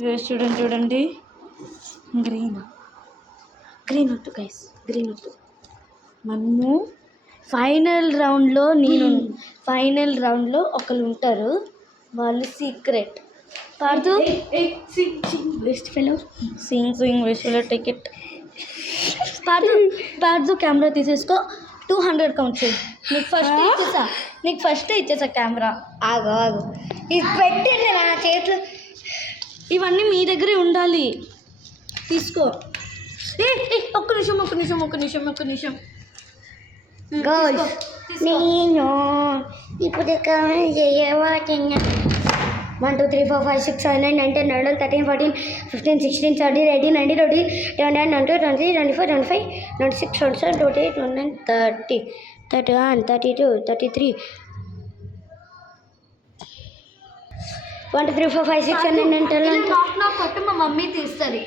చూడండి చూడండి, green green వద్దు గైస్, గ్రీన్ వద్దు. మనము ఫైనల్ రౌండ్లో ఒకరు ఉంటారు, వాళ్ళు secret. Pardhu waste fellow Singh waste fellow ticket. Pardhu camera తీసేసుకో, 200 కౌంట్ చేయి. నీకు ఫస్ట్ ఇచ్చేసా కెమెరా. ఆగు ఇది పెట్టింది నా చేతులు. ఇవన్నీ మీ దగ్గరే ఉండాలి, తీసుకో. ఒక్క నిమిషం. నేను ఇప్పుడు చేయవా 1 2 3 4 5 6 7 8 9 10 11 13 14 15 16 17 18 19 20 21 22 23 24 25 26 27 28 29 30 31 32 33 1 2 3 4 5 6 7 8 9 10 11 కొట్టు, మా మమ్మీ తీస్తుంది.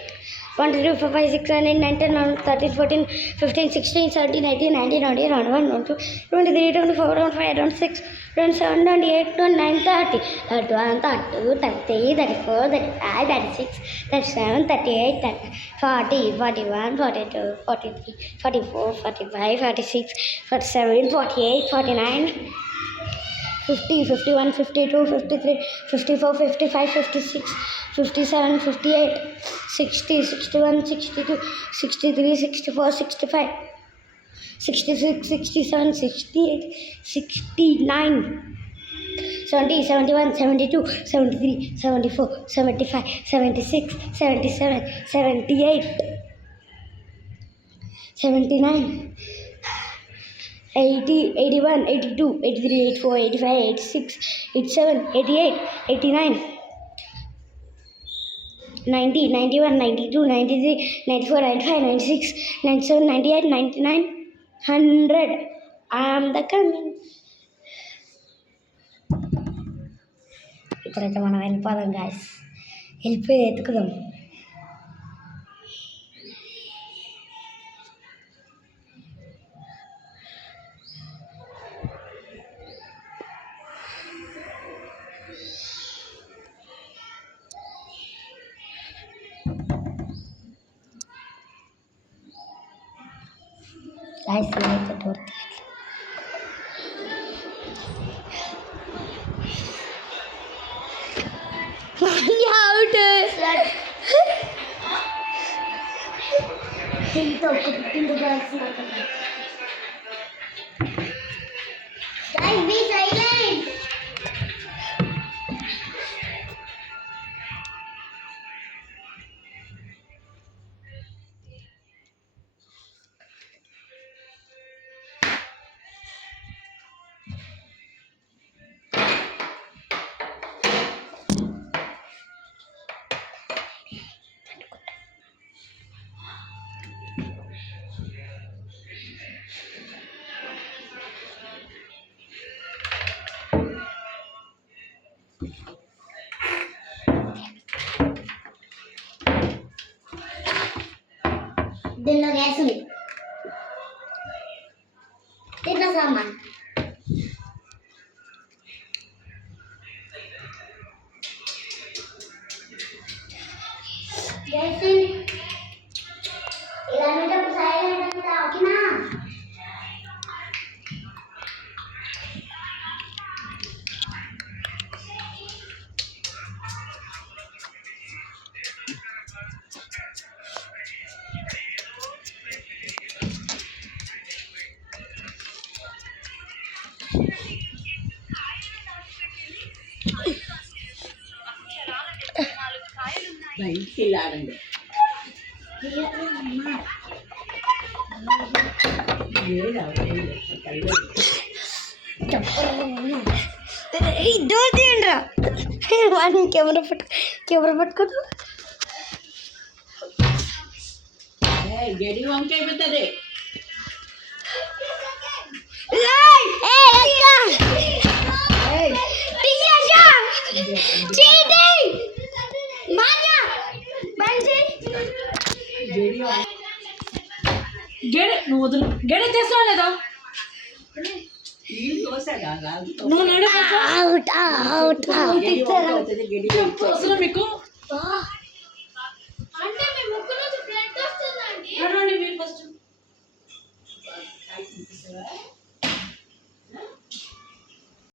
1 2 3 4 5 6 7 8 9 10 11 13 14 15 16 17 18 19 20 21 22 23 24 25 26 27 28 29 30 31 32 33 34 35 36 37 38 40 41 42 43 44 45 46 47 48 49 50 51 52 53 54 55 56 57 58 60 61 62 63 64 65 66 67 68 69 70 71 72 73 74 75 76 77 78 79 80 81 82 83 84 85 86 87 88 89 90 91 92 93 94 95 96 97 98 99 100. I am the coming. ఇప్పుడైతే మనం వెళ్ళిపోదాం గాయస్, వెళ్ళిపోయి ఎత్తుకుదాం. గాయస్ నేనైతే డోర్ దీనిలో గ్యాస్ ఉంది, దీంట్లో సామాన్. ఇలా సైలెంట్ ఓకేనా? బయటికి వెళ్ళాడండి. Door తీయండిరా, camera పట్టుకోదు. గడి వంక అయిపోతుంది. నువ్వు వదులు, గడి చేస్తావు లేదా? అవుట్ మీకు ఫస్ట్